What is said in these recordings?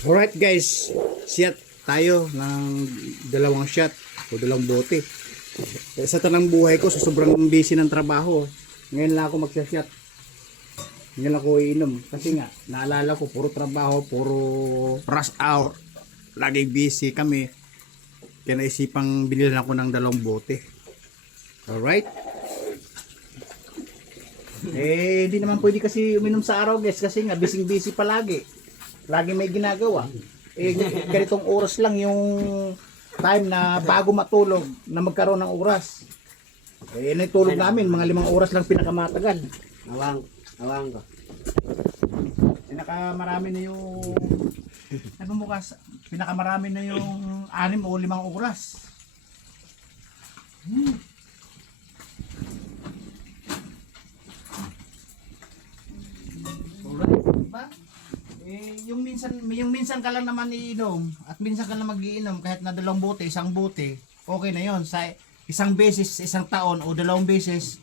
Alright guys, shot tayo ng dalawang shot o dalawang bote. Sa tanang buhay ko, sa sobrang busy ng trabaho, ngayon lang ako magsa-shot. Ngayon lang ako iinom. Kasi nga, naalala ko, puro trabaho, puro rush hour. Laging busy kami. Kaya naisipang binili ako ng dalawang bote. Alright? Hindi naman pwede kasi uminom sa araw guys, kasi nga busy palagi. Lagi may ginagawa. Ganitong oras lang yung time na bago matulog na magkaroon ng oras. Yan yung tulog namin, mga 5 oras lang pinakamatagal. Awang ko. Pinakamarami na yung bukas, pinakamarami na yung 6 o 5 oras. Alright, diba? Yung minsan ka lang naman iinom at minsan ka lang magiinom kahit na 2 bote, 1 bote, okay na yon sa isang beses sa isang taon o 2 beses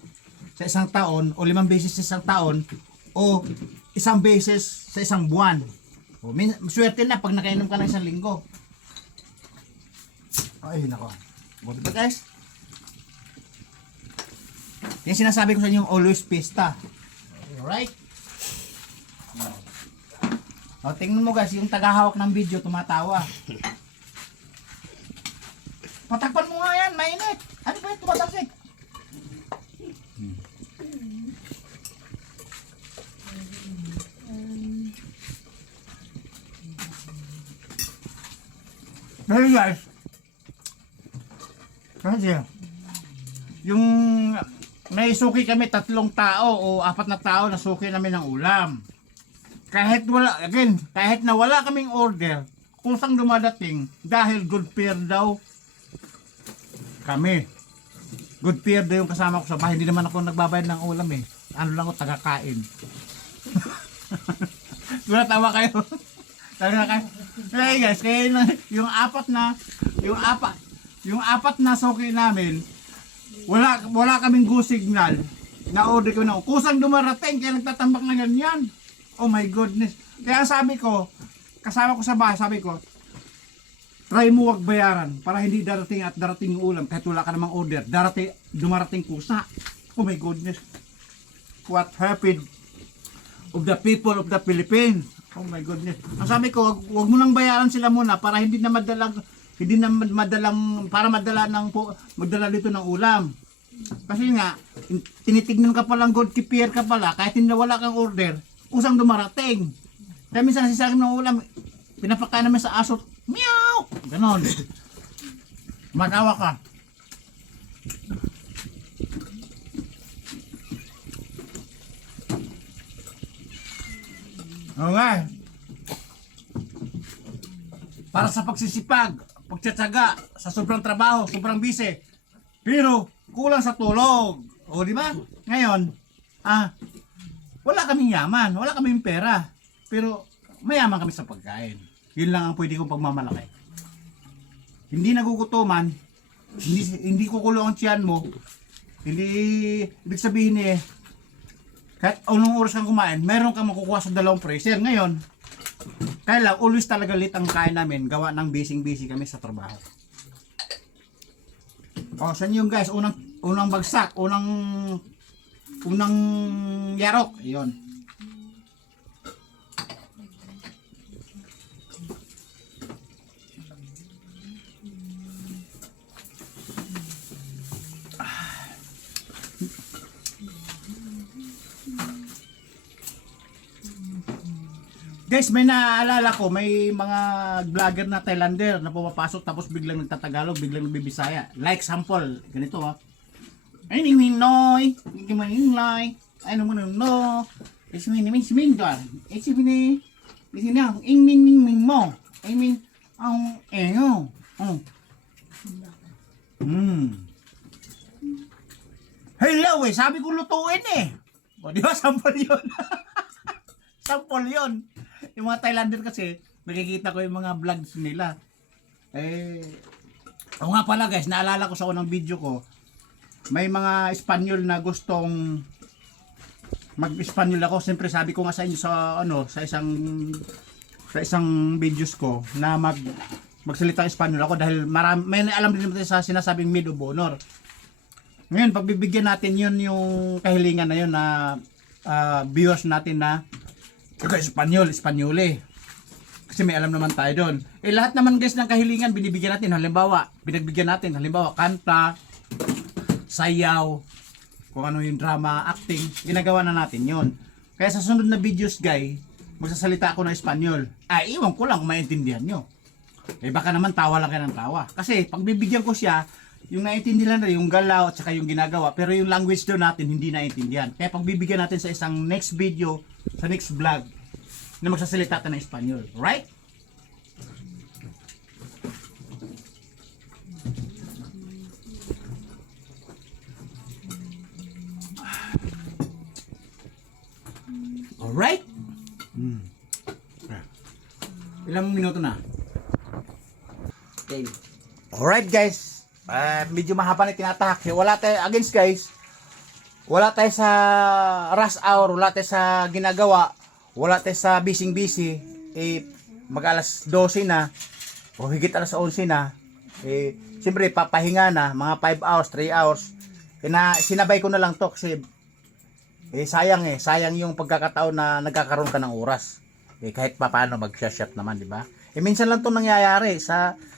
sa isang taon o 5 beses sa isang taon o 1 beses sa isang buwan. O swerte na pag nakainom ka ng 1 linggo. Ay nako. Buti ba guys? Yung sinasabi ko sa inyo, always pista. Alright? O, tingnan mo guys, yung tagahawak ng video tumatawa. Patakpan mo nga yan, mainit. Ano ba yung tumatalsik? Hey guys, kasi yung may suki kami 3 tao o 4 na tao na suki namin ng ulam. Kahit na wala kaming order, kusang dumadating dahil good pair daw kami. Good pair daw yung kasama ko sa bahay. Hindi naman ako nagbabayad ng ulam eh. Ano lang ako, taga-kain. Natawa kayo. Taga-kain. Hey guys, kaya yung apat na suki namin, wala kaming go signal na order ko na. Kusang dumarating kaya nagtatambak na ganyan. Oh my goodness. Kaya sabi ko, kasama ko sa bahay, sabi ko, try mo wag bayaran para hindi darating yung ulam kahit wala ka namang order. Dumarating kusa. Oh my goodness. What happened of the people of the Philippines? Oh my goodness. Ang sabi ko, wag mo nang bayaran sila muna para hindi na madala dito ng ulam. Kasi nga, tinitignan ka palang good keeper ka pala kahit hindi wala kang order. Kusang dumarating. Kaya minsan sa akin ng ulam, pinapakain namin sa aso, meow! Ganon. Matawa ka. Okay. Para sa pagsisipag, pagtsatsaga, sa sobrang trabaho, sobrang busy. Pero, kulang sa tulog. O, di ba? Ngayon, wala kaming yaman, wala kaming pera. Pero mayaman kami sa pagkain. Yun lang ang pwede kong pagmamalaki. Hindi nagugutuman, hindi kukulong ang tiyan mo. Hindi, ibig sabihin kahit anong oras kang kumain, meron kang makukuha sa 2 freezer. Ngayon, kaya lang, always talaga late ang kain namin, gawa ng busy kami sa trabaho. O, saan yung guys, unang bagsak, unang yarok, yun. Guys, may naaalala ko, may mga vlogger na Thailander na pumapasok tapos biglang nagtatagalog, biglang nagbibisaya. Like sample, ganito ay ni noy, ni noy, ay no no. Isi ni min doan. Isi ni ang ing min mo. I mean ang engo. Hello sabi ko lutuin O di ba sample 'yon? Sample 'yon. Yung mga Thailander kasi, nakikita ko yung mga vlogs nila. O nga pala guys, naalala ko sa unang video ko, may mga Espanyol na gustong mag-Espanyol ako. Siyempre sabi ko nga sa inyo sa isang sa isang videos ko na magsalita Espanyol ako dahil may alam din naman sa sinasabing maid of honor. Ngayon, pagbibigyan natin yun yung kahilingan na yun na viewers natin na Espanyole. Kasi may alam naman tayo doon. Lahat naman guys ng kahilingan binibigyan natin. Halimbawa, kanta, sayaw, kung ano yung drama, acting, ginagawa na natin yun. Kaya sa sunod na videos guys, magsasalita ako ng Espanyol. Iwan ko lang kung maintindihan nyo. Baka naman tawa lang kayo ng tawa. Kasi pag bibigyan ko siya, yung naiintindihan na yung galaw at saka yung ginagawa, pero yung language doon natin hindi naiintindihan. Kaya pag bibigyan natin sa isang next video, sa next vlog, na magsasalita tayo ng Espanyol. Right? Alright? Ilang minuto na? Okay. Alright guys, medyo mahaba na tinatahak. Wala tayo, against guys, wala tayo sa rush hour, wala tayo sa ginagawa, wala tayo sa busy. Mag alas 12 na, o higit alas 11 na, siyempre papahinga na, mga 5 hours, 3 hours. Sinabay ko na lang to kasi sayang yung pagkakataon na nagkakaroon ka ng oras. Kahit pa paano mag-shot naman, di ba? Minsan lang to nangyayari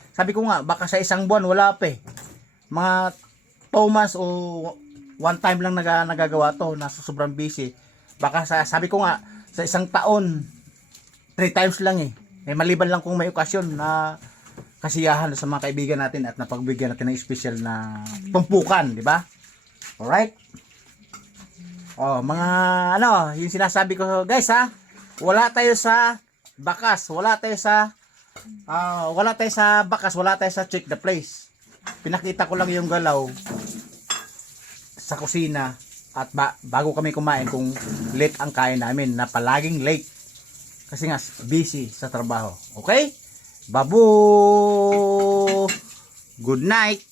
sabi ko nga, baka sa isang buwan wala pa mga 2 months o 1 time lang nagagawa to, nasa sobrang busy. Baka sabi ko nga, sa isang taon 3 times lang maliban lang kung may okasyon na kasiyahan sa mga kaibigan natin at napagbigyan natin ng special na tumpukan, di ba? Alright? Mga yung sinasabi ko guys wala tayo sa bakas, wala tayo sa bakas, wala tayo sa check the place. Pinakita ko lang yung galaw sa kusina at bago kami kumain kung late ang kain namin, na palaging late kasi nga busy sa trabaho. Okay? Babu! Good night!